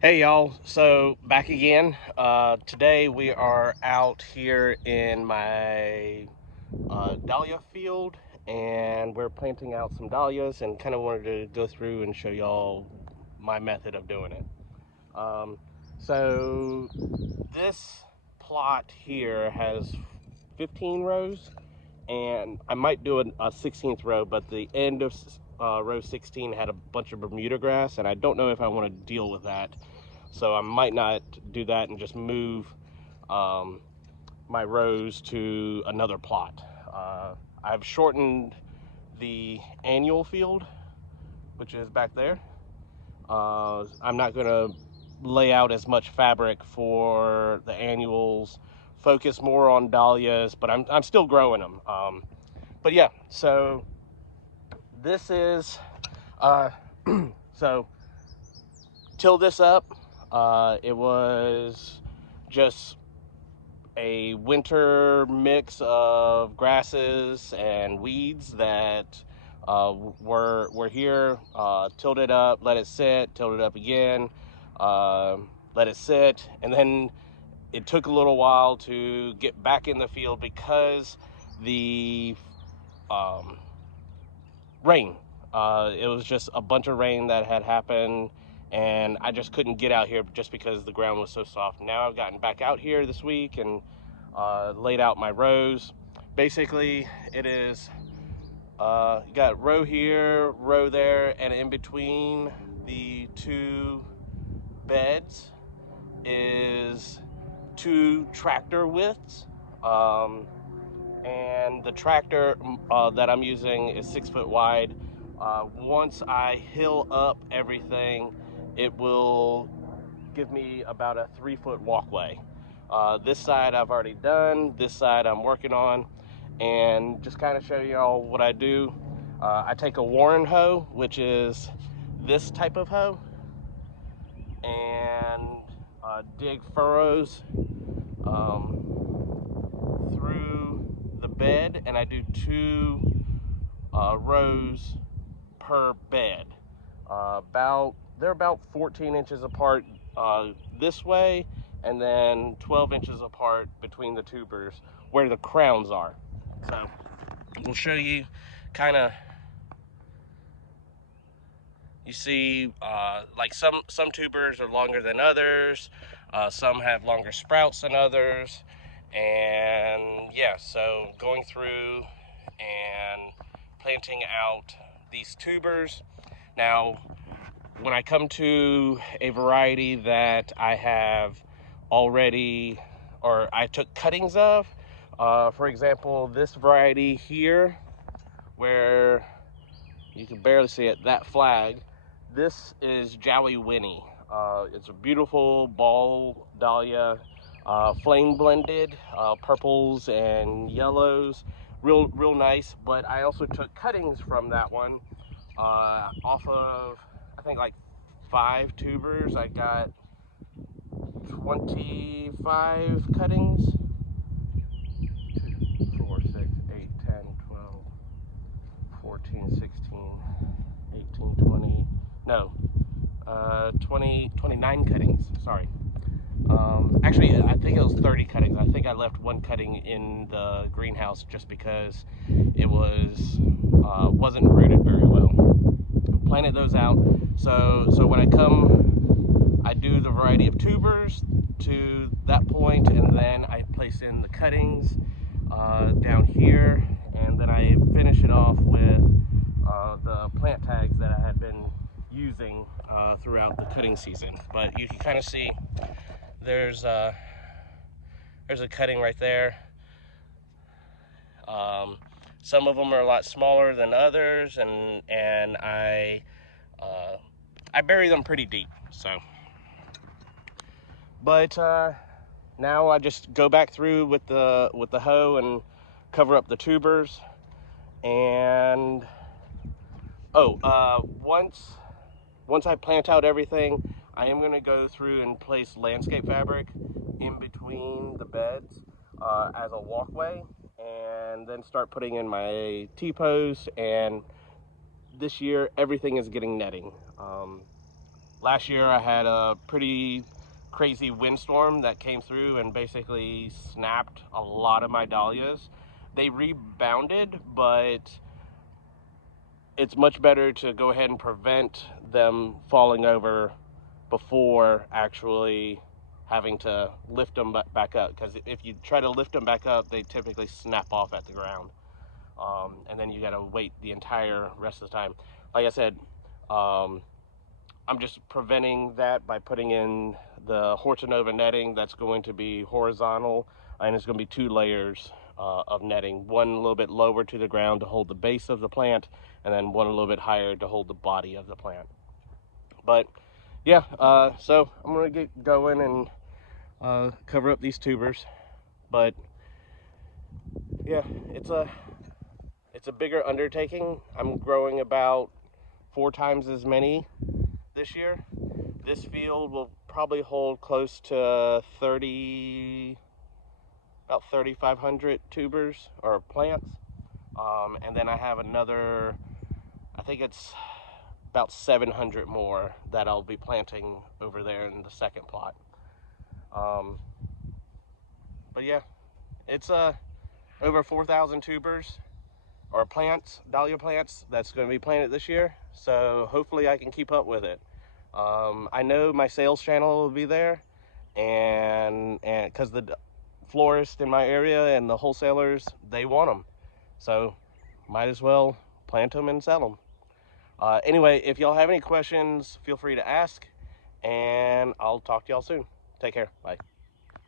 Hey y'all, so back again. Today we are out here in my dahlia field and we're planting out some dahlias and kind of wanted to go through and show y'all my method of doing it. So this plot here has 15 rows and I might do a 16th row, but the end of row 16 had a bunch of Bermuda grass and I don't know if I want to deal with that. So I might not do that and just move um, my rows to another plot. I've shortened the annual field, which is back there. I'm not going to lay out as much fabric for the annuals, focus more on dahlias, but I'm still growing them. But yeah, so this is, uh, so till this up, it was just a winter mix of grasses and weeds that were here. Tilled it up, let it sit, tilled it up again, uh, let it sit, and then it took a little while to get back in the field because the um, rain. It was just a bunch of rain that had happened, and I just couldn't get out here just because the ground was so soft. Now I've gotten back out here this week and laid out my rows. Basically, it is you got row here, row there, and in between the two beds is two tractor widths. And the tractor that I'm using is 6 foot wide. Once I hill up everything, it will give me about a 3 foot walkway. This side I've already done, this side I'm working on, and just kind of show you all what I do. I take a Warren hoe, which is this type of hoe, and dig furrows through the bed, and I do two rows per bed. They're about 14 inches apart this way, and then 12 inches apart between the tubers where the crowns are. So we'll show you kind of. You see, like some tubers are longer than others. Some have longer sprouts than others, and yeah. So going through and planting out these tubers. Now, when I come to a variety that I have already, or I took cuttings of, for example, this variety here, where you can barely see it, that flag, this is Jowie Winnie. It's a beautiful ball dahlia, flame blended, purples and yellows, real nice. But I also took cuttings from that one off of, I think, like 5 tubers. I got 25 cuttings. 2, 4, 6, 8, 10, 12, 14, 16, 18, 20. No, 29 cuttings. Sorry. Actually, I think it was 30 cuttings. I think I left one cutting in the greenhouse just because it wasn't rooted very well. Planted those out. So when I come, I do the variety of tubers to that point, and then I place in the cuttings down here, and then I finish it off with the plant tags that I had been using throughout the cutting season. But you can kind of see there's a cutting right there. Some of them are a lot smaller than others, and I bury them pretty deep. So, but now I just go back through with the hoe and cover up the tubers. And once I plant out everything, I am going to go through and place landscape fabric in between the beds as a walkway, and then start putting in my T-posts. And this year, everything is getting netting. Last year I had a pretty crazy windstorm that came through and basically snapped a lot of my dahlias. They rebounded, but it's much better to go ahead and prevent them falling over before actually having to lift them back up, because if you try to lift them back up, they typically snap off at the ground, and then you got to wait the entire rest of the time. Like I said, I'm just preventing that by putting in the Hortonova netting that's going to be horizontal, and it's going to be 2 layers of netting, one a little bit lower to the ground to hold the base of the plant, and then one a little bit higher to hold the body of the plant. But yeah, so I'm going to get going and cover up these tubers. But yeah, it's a bigger undertaking. I'm growing about 4 times as many this year. This field will probably hold close to about 3,500 tubers or plants. And then I have another, I think it's about 700 more that I'll be planting over there in the second plot. But yeah, it's over 4,000 tubers or plants, dahlia plants, that's going to be planted this year. So hopefully I can keep up with it. I know my sales channel will be there, and because the florists in my area and the wholesalers, they want them, so might as well plant them and sell them. Anyway, if y'all have any questions, feel free to ask, and I'll talk to y'all soon. Take care. Bye.